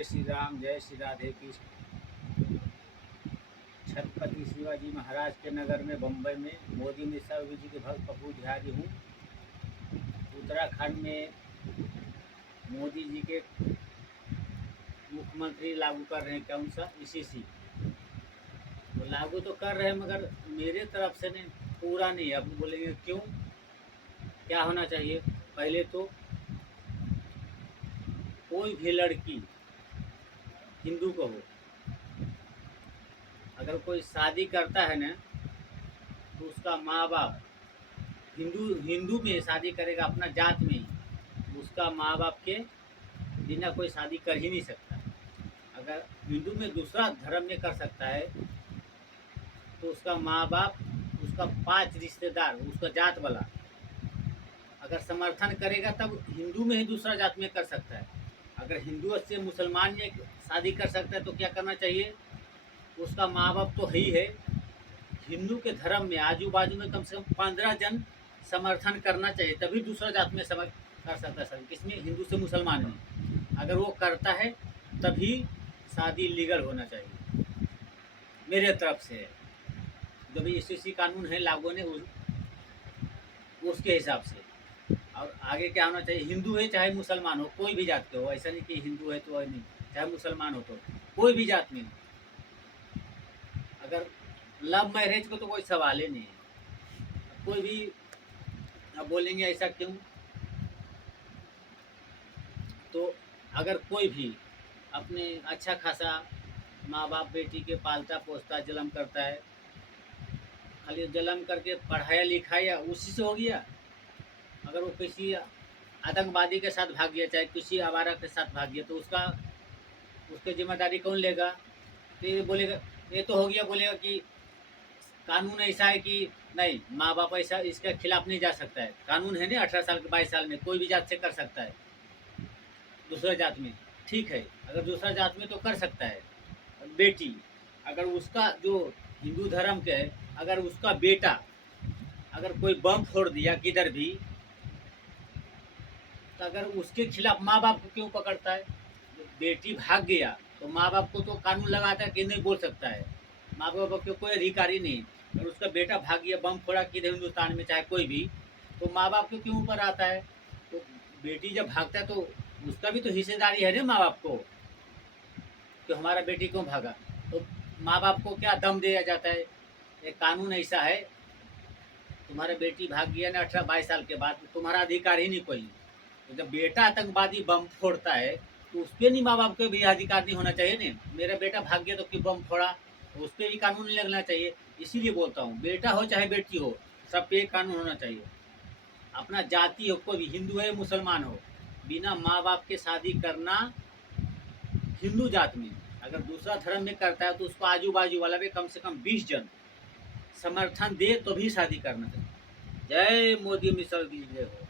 जय श्री राम, जय श्री राधे कृष्ण। छत्रपति शिवाजी महाराज के नगर में बम्बई में मोदी मिश्रा जी के भक्त पप्पू बिहारी हूँ। उत्तराखंड में मोदी जी के मुख्यमंत्री लागू कर रहे हैं कौन सा ईसीसी, तो लागू तो कर रहे हैं मगर मेरे तरफ से नहीं, पूरा नहीं। अब बोलेंगे क्यों, क्या होना चाहिए? पहले तो कोई भी लड़की हिंदू को हो, अगर कोई शादी करता है ना तो उसका माँ बाप हिंदू में शादी करेगा, अपना जात में ही, उसका माँ बाप के बिना कोई शादी कर ही नहीं सकता। अगर हिंदू में दूसरा धर्म में कर सकता है तो उसका माँ बाप, उसका 5 रिश्तेदार, उसका जात वाला अगर समर्थन करेगा तब हिंदू में ही दूसरा जात में कर सकता है। अगर हिंदू से मुसलमान में शादी कर सकता है तो क्या करना चाहिए? उसका माँ बाप तो ही है, हिंदू के धर्म में आजू बाजू में कम से कम 15 जन समर्थन करना चाहिए, तभी दूसरा जात में समझ कर सकता है। किसमें? हिंदू से मुसलमान में। अगर वो करता है तभी शादी लीगल होना चाहिए, मेरे तरफ से। जो भी ईसीसी कानून है लागू ने उसके हिसाब से। और आगे क्या होना चाहिए? हिंदू है चाहे मुसलमान हो, कोई भी जात के हो, ऐसा नहीं कि हिंदू है तो नहीं, चाहे मुसलमान हो, तो कोई भी जात में। अगर लव मैरिज को तो कोई सवाल ही नहीं है। कोई भी अब बोलेंगे ऐसा क्यों, तो अगर कोई भी अपने अच्छा खासा माँ बाप बेटी के पालता पोसता जन्म करता है, खाली जन्म करके पढ़ाया लिखाया उसी से हो गया। अगर वो किसी आतंकवादी के साथ भाग गया, चाहे किसी आवारा के साथ भाग गया, तो उसकी जिम्मेदारी कौन लेगा? तो ये बोलेगा, ये तो हो गया, बोलेगा कि कानून ऐसा है कि नहीं, माँ बाप ऐसा इसके खिलाफ नहीं जा सकता है। कानून है ना, 18 साल के 22 साल में कोई भी जात से कर सकता है दूसरा जात में। ठीक है, अगर दूसरा जात में तो कर सकता है। बेटी अगर उसका जो हिंदू धर्म के है, अगर उसका बेटा अगर कोई बम फोड़ दिया किधर भी, तो अगर उसके खिलाफ माँ बाप को क्यों पकड़ता है? बेटी भाग गया तो माँ बाप को तो कानून लगाता है कि नहीं बोल सकता है, माँ बाप को कोई अधिकारी नहीं। अगर उसका बेटा भाग गया, बम फोड़ा किधर हिंदुस्तान में, चाहे कोई भी, तो माँ बाप को क्यों ऊपर आता है? तो बेटी जब भागता है तो उसका भी तो हिस्सेदारी है ना माँ बाप को, कि हमारा बेटी क्यों भागा। तो माँ बाप को क्या दम दिया जाता है? एक कानून ऐसा है, तुम्हारा बेटी भाग गया ना 18-22 साल के बाद, तुम्हारा अधिकार ही नहीं कोई। तो जब बेटा आतंकवादी बम फोड़ता है तो उस पर नहीं माँ बाप को भी अधिकार नहीं होना चाहिए ना? मेरा बेटा भाग गया तो क्यों बम फोड़ा, तो उस पर भी कानून नहीं लगना चाहिए। इसीलिए बोलता हूँ, बेटा हो चाहे बेटी हो, सब पे एक कानून होना चाहिए। अपना जाति हो, कोई भी हिंदू है मुसलमान हो, बिना माँ बाप के शादी करना हिंदू जात में। अगर दूसरा धर्म में करता है तो उसको आजू बाजू वाला भी कम से कम 20 जन समर्थन दे तो भी शादी करना चाहिए। जय मोदी मिश्रा जी, जय हो।